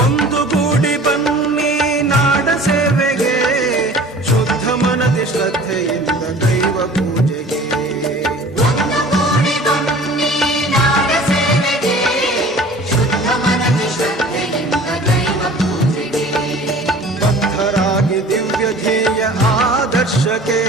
ಒಂದುಗೂಡಿ ಬನ್ನಿ ನಾಡ ಸೇವೆಗೆ, ಶುದ್ಧ ಮನದಿ ಶ್ರದ್ಧೆಯಿಂದ ದೈವ ಪೂಜೆಗೆ. ಒಂದುಗೂಡಿ ಬನ್ನಿ ನಾಡ ಸೇವೆಗೆ, ಶುದ್ಧ ಮನದಿ ಶ್ರದ್ಧೆಯಿಂದ ದೈವ ಪೂಜೆಗೆ. ಬದ್ಧರಾಗಿ ದಿವ್ಯ ಧ್ಯೇಯ ಆದರ್ಶಕ್ಕೆ